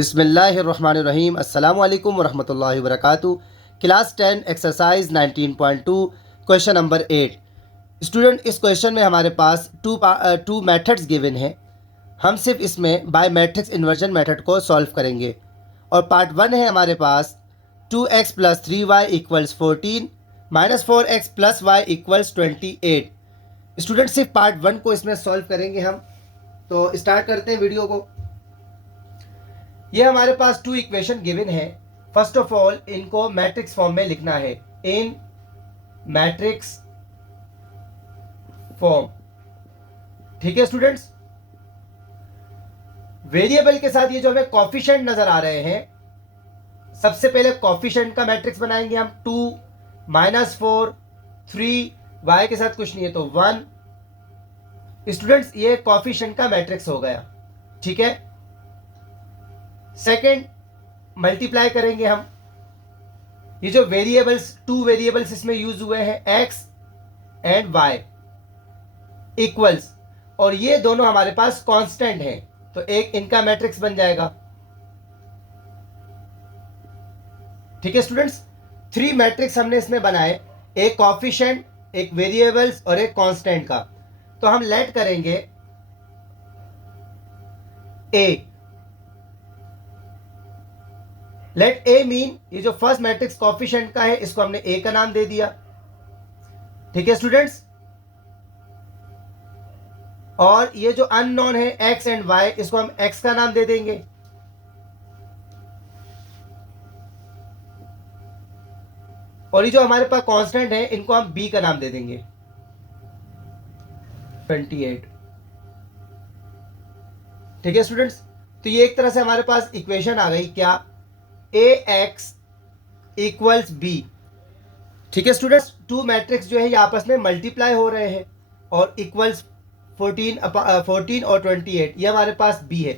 बिस्मिल्लाहिर्रहमानिर्रहीम। अस्सलामु अलैकुम वरहमतुल्लाहि वबरकातुहू। Class 10 exercise 19.2 question number 8। Student, इस क्वेश्चन में हमारे पास टू मेथड्स गिवन हैं। हम सिर्फ इसमें बाय मैट्रिक्स इन्वर्जन मेथड को सॉल्व करेंगे। और पार्ट 1 है हमारे पास 2x + 3y = 14 -4x + y = 28। Student, सिर्फ पार्ट 1 को इसमें सॉल्व करेंगे हम। तो स्टार्ट करते हैं वीडियो को। ये हमारे पास टू इक्वेशन गिवन है। फर्स्ट ऑफ ऑल इनको मैट्रिक्स फॉर्म में लिखना है, इन मैट्रिक्स फॉर्म। ठीक है स्टूडेंट्स। वेरिएबल के साथ ये जो हमें कॉफिशिएंट नजर आ रहे हैं, सबसे पहले कॉफिशिएंट का मैट्रिक्स बनाएंगे हम। 2 -4 3 y के साथ कुछ नहीं है तो 1। स्टूडेंट्स, ये कॉफिशिएंट का मैट्रिक्स हो गया। ठीक है। सेकंड, मल्टीप्लाई करेंगे हम। ये जो वेरिएबल्स, टू वेरिएबल्स इसमें यूज हुए हैं, x एंड y इक्वल्स, और ये दोनों हमारे पास कांस्टेंट हैं, तो एक इनका मैट्रिक्स बन जाएगा। ठीक है स्टूडेंट्स। 3 मैट्रिक्स हमने इसमें बनाए, एक कॉफिशिएंट, एक वेरिएबल्स और एक कांस्टेंट का। तो हम लेट करेंगे a। लेट ए मीन, ये जो फर्स्ट मैट्रिक्स कॉफिशिएंट का है इसको हमने ए का नाम दे दिया। ठीक है स्टूडेंट्स। और ये जो अननोन है एक्स एंड वाई, इसको हम एक्स का नाम दे देंगे। और ये जो हमारे पास कांस्टेंट है इनको हम बी का नाम दे देंगे, 28। ठीक है स्टूडेंट्स। तो ये एक तरह से हमारे पास इक्वेशन आ गई, क्या, ax = b। ठीक है स्टूडेंट्स। टू मैट्रिक्स जो है ये आपस में मल्टीप्लाई हो रहे हैं और इक्वल्स 14 और 28, ये हमारे पास b है।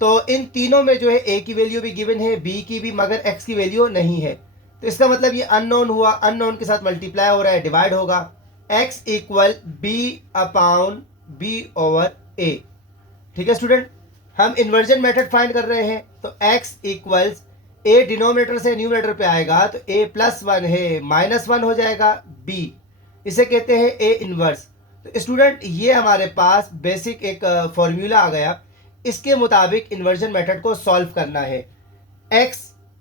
तो इन तीनों में जो है a की वैल्यू भी गिवन है, b की भी, मगर x की वैल्यू नहीं है। तो इसका मतलब ये अननोन हुआ, अननोन के साथ मल्टीप्लाई हो रहा है, डिवाइड होगा। x = b/b/a। ठीक है स्टूडेंट। हम इन्वर्जन मेथड फाइंड कर रहे हैं, तो x = a डिनोमिनेटर से न्यूमरेटर पे आएगा तो a + 1 है, -1 हो जाएगा b। इसे कहते हैं a इनवर्स। तो स्टूडेंट, ये हमारे पास बेसिक एक फॉर्मूला आ गया। इसके मुताबिक इन्वर्जन मेथड को सॉल्व करना है। x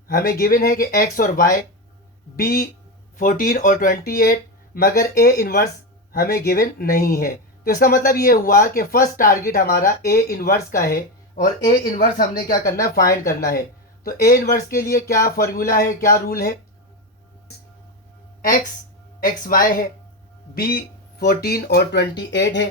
हमें गिवन है कि x और y, b 14 और 28, मगर a इनवर्स हमें गिवन नहीं है। तो इसका मतलब ये हुआ कि फर्स्ट टारगेट हमारा a इनवर्स का है और a इनवर्स हमने क्या करना है, फाइंड करना है। तो a इनवर्स के लिए क्या फॉर्मूला है, क्या रूल है, x xy है, b 14 और 28 है।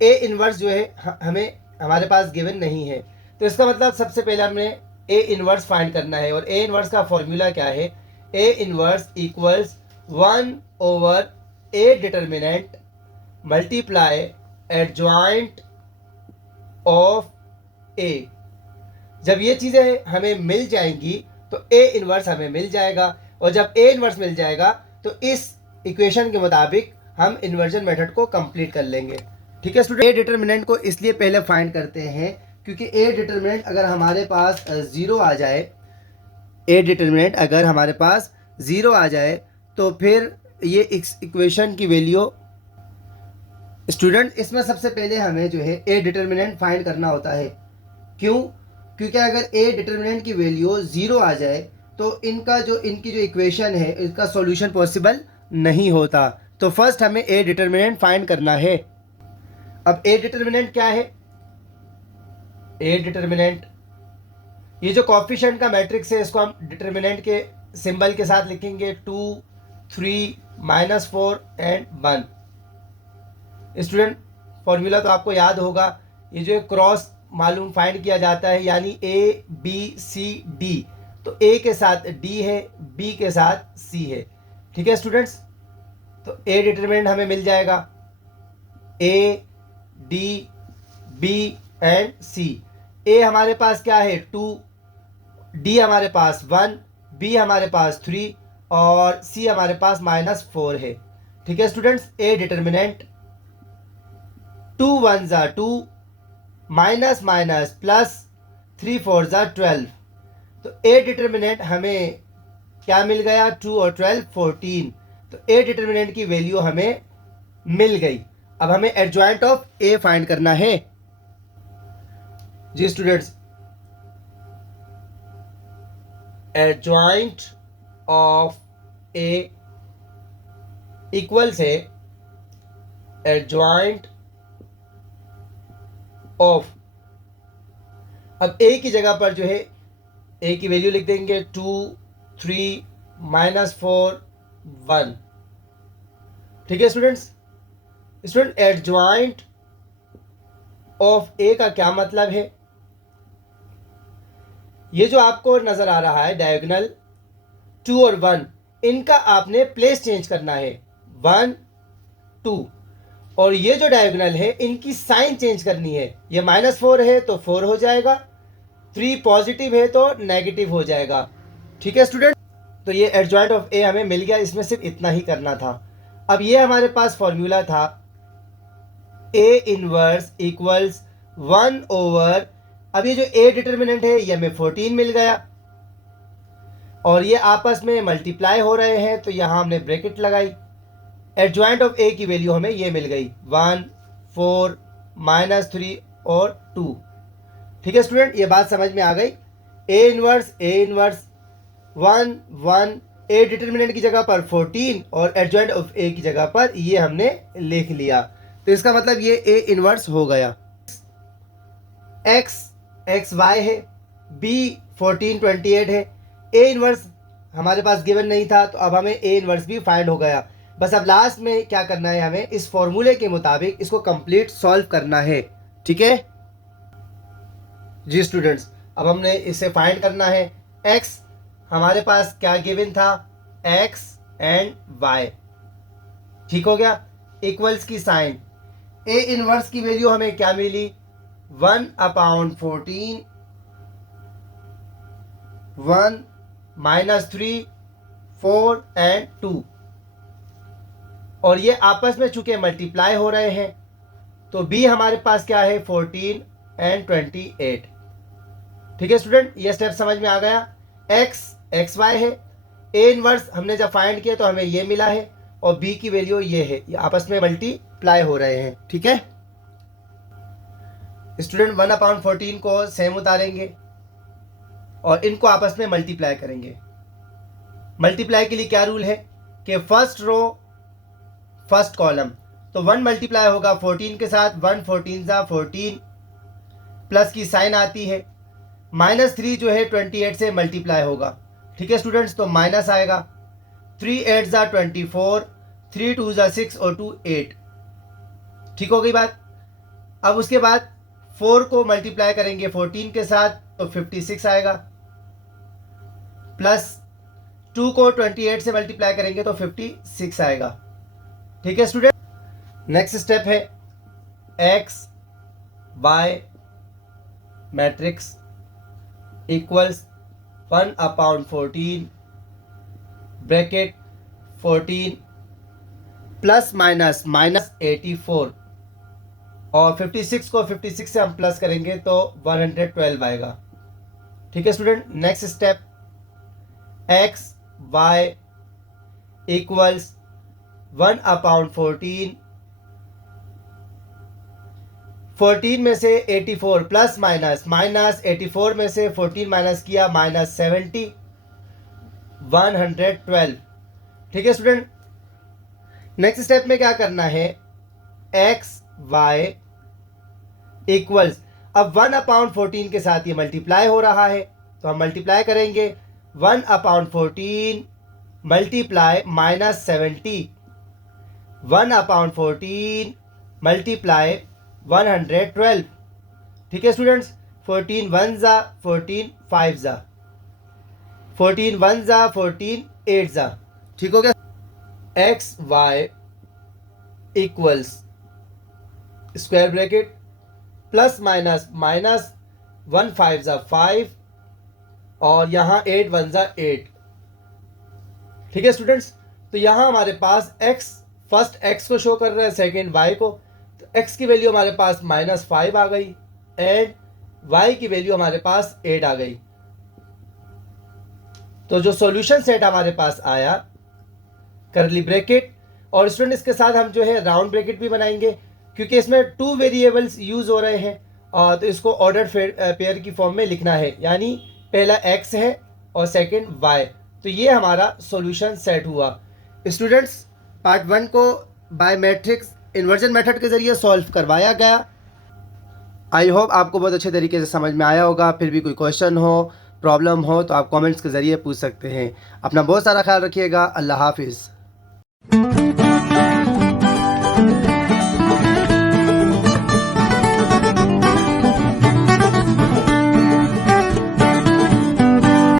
a इनवर्स जो है हमें हमारे पास गिवन नहीं है। तो इसका मतलब सबसे पहले हमने a इनवर्स फाइंड करना है। और a इनवर्स का फॉर्मूला क्या है, a inverse = 1/a determinant multiply adjoint of a। जब ये चीज़ें हमें मिल जाएंगी तो a इनवर्स हमें मिल जाएगा, और जब a इनवर्स मिल जाएगा तो इस इक्वेशन के मुताबिक हम इन्वर्जन मेथड को कंप्लीट कर लेंगे। ठीक है स्टूडेंट। a डिटर्मिनेंट को इसलिए पहले फाइंड करते हैं क्योंकि a डिटर्मिनेंट अगर हमारे पास 0 आ जाए, a डिटर्मिनेंट अगर हमारे पास 0 आ जाए तो फिर ये इस इक्वेशन की वैल्यू, स्टूडेंट, इसमें सबसे पहले हमें जो है a डिटर्मिनेंट फाइंड करना होता है। क्यों? क्योंकि अगर a डिटर्मिनेंट की वैल्यू 0 आ जाए तो इनकी जो इक्वेशन है इसका सॉल्यूशन पॉसिबल नहीं होता। तो फर्स्ट हमें a डिटर्मिनेंट फाइंड करना है। अब a डिटर्मिनेंट क्या है, a डिटर्मिनेंट, ये जो कॉफिशिएंट का मैट्रिक्स है इसको हम डिटर्मिनेंट के सिंबल के साथ लिखेंगे, 2 3 -4 एंड 1। स्टूडेंट, फॉर्मूला तो आपको याद होगा, ये जो क्रॉस मालूम फाइंड किया जाता है, यानी a b c d, तो a के साथ d है, b के साथ c है। ठीक है स्टूडेंट्स। तो a डिटरमिनेंट हमें मिल जाएगा, a d b and c। a हमारे पास क्या है, 2, d हमारे पास 1, b हमारे पास 3 और c हमारे पास -4 है। ठीक है students. a determinant 2 1 = 2, minus minus plus, 3 4 ज़ा 12। तो ए डिटर्मिनेंट हमें क्या मिल गया, 2 और 12 14। तो ए डिटर्मिनेंट की वैल्यू हमें मिल गई। अब हमें एडजॉइंट ऑफ ए फाइंड करना है। जी students, adjoint of A equal से एडजॉइंट ऑफ, अब ए की जगह पर जो है ए की वैल्यू लिख देंगे 2 3 -4 1। ठीक है स्टूडेंट्स, एडजॉइंट ऑफ ए का क्या मतलब है, ये जो आपको नजर आ रहा है डायगोनल 2 और 1, इनका आपने प्लेस चेंज करना है, 1 2, और ये जो डायगोनल है इनकी साइन चेंज करनी है। ये -4 है तो 4 हो जाएगा, 3 पॉजिटिव है तो नेगेटिव हो जाएगा। ठीक है स्टूडेंट, तो ये एडजॉइंट ऑफ ए हमें मिल गया, इसमें सिर्फ इतना ही करना था। अब ये हमारे पास फॉर्मूला था ए इनवर्स इक्वल्स 1 ओवर, अब ये जो ए डिटर्मिनेंट है ये हमें 14 मिल गया और ये आपस में मल्टीप्लाई हो रहे हैं, तो यहाँ हमने ब्रैकेट लगाई। एडजॉइंट ऑफ ए की वैल्यू हमें ये मिल गई 1 4 -3 और 2। ठीक है स्टूडेंट, ये बात समझ में आ गई। ए इनवर्स 1 1, ए डिटर्मिनेंट की जगह पर 14 और एडजॉइंट ऑफ ए की जगह पर ये हमने लिख लिया, तो इसका मतलब ये ए इनवर्स हो गया। x y है, b 14 28 है। ए इनवर्स हमारे पास गिवन नहीं था, तो अब हमें ए इनवर्स भी फाइंड हो गया। बस अब लास्ट में क्या करना है, हमें इस फॉर्मूले के मुताबिक इसको कंप्लीट सॉल्व करना है। ठीक है जी स्टूडेंट्स, अब हमने इसे फाइंड करना है। x हमारे पास क्या गिवन था, x एंड y, ठीक हो गया, इक्वल्स की साइन। ए इनवर्स की वैल्यू हमें क्या मिली, 1/14, 1 -3 4 एंड 2, और ये आपस में चूंकि मल्टीप्लाई हो रहे हैं, तो b हमारे पास क्या है 14 एंड 28। ठीक है स्टूडेंट, ये स्टेप समझ में आ गया। x y है, ए इनवर्स हमने जब फाइंड किया तो हमें ये मिला है और b की वैल्यू ये है, ये आपस में मल्टीप्लाई हो रहे हैं। ठीक है स्टूडेंट, 1/14 को सेम उतारेंगे और इनको आपस में मल्टीप्लाई करेंगे। मल्टीप्लाई के लिए क्या रूल है कि फर्स्ट रो फर्स्ट कॉलम, तो 1 मल्टीप्लाई होगा 14 के साथ, 1 14 ज़ा 14, प्लस की साइन आती है, -3 जो है 28 से मल्टीप्लाई होगा। ठीक है स्टूडेंट्स, तो माइनस आएगा, 3 8 ज़ा 24, 3 2 ज़ा 6 और 2 8। ठीक हो गई बात। अब उसके बाद 4 को मल्टीप्लाई करेंगे 14 के साथ तो 56 आएगा, प्लस 2 को 28 से मल्टीप्लाई करेंगे तो 56 आएगा। ठीक है स्टूडेंट, नेक्स्ट स्टेप है x y matrix equals 1/14 bracket 14 plus minus -84, और 56 को 56 से हम प्लस करेंगे तो 112 आएगा। ठीक है student, next step x y equals 1/14, 14 में से 84 प्लस माइनस -84 में से 14 माइनस किया -70, 112। ठीक है स्टूडेंट, नेक्स्ट स्टेप में क्या करना है, x y इक्वल्स, अब 1/14 के साथ ये मल्टीप्लाई हो रहा है तो हम मल्टीप्लाई करेंगे 1/14 मल्टीप्लाई -70, 1/14 मल्टीप्लाई 112। ठीक है स्टूडेंट्स, 14 1 ज़ा 14 5 ज़ा 14 1 ज़ा 14 8 ज़ा। ठीक हो गया। x y equals square bracket plus minus -1 5 ज़ा 5 और यहाँ 8 1 ज़ा 8। ठीक है स्टूडेंट्स, तो यहाँ हमारे पास x फर्स्ट x को शो कर रहा है, सेकेंड y को, तो x की वैल्यू हमारे पास -5 आ गई एंड y की वैल्यू हमारे पास 8 आ गई। तो जो सॉल्यूशन सेट हमारे पास आया, करली ब्रैकेट, और स्टूडेंट इसके साथ हम जो है राउंड ब्रैकेट भी बनाएंगे, क्योंकि इसमें 2 वेरिएबल्स यूज हो रहे हैं, और तो इसको ऑर्डर पेयर की फॉर्म में लिखना है, यानी पहला x है और सेकंड y। तो ये हमारा सॉल्यूशन सेट हुआ। स्टूडेंट्स, पार्ट 1 को बाय मैट्रिक्स इन्वर्जन मेथड के ज़रिए सॉल्व करवाया गया। आई होप आपको बहुत अच्छे तरीके से समझ में आया होगा। फिर भी कोई क्वेश्चन हो, प्रॉब्लम हो, तो आप कमेंट्स के ज़रिए पूछ सकते हैं। अपना बहुत सारा ख्याल रखिएगा। अल्लाह हाफिज़।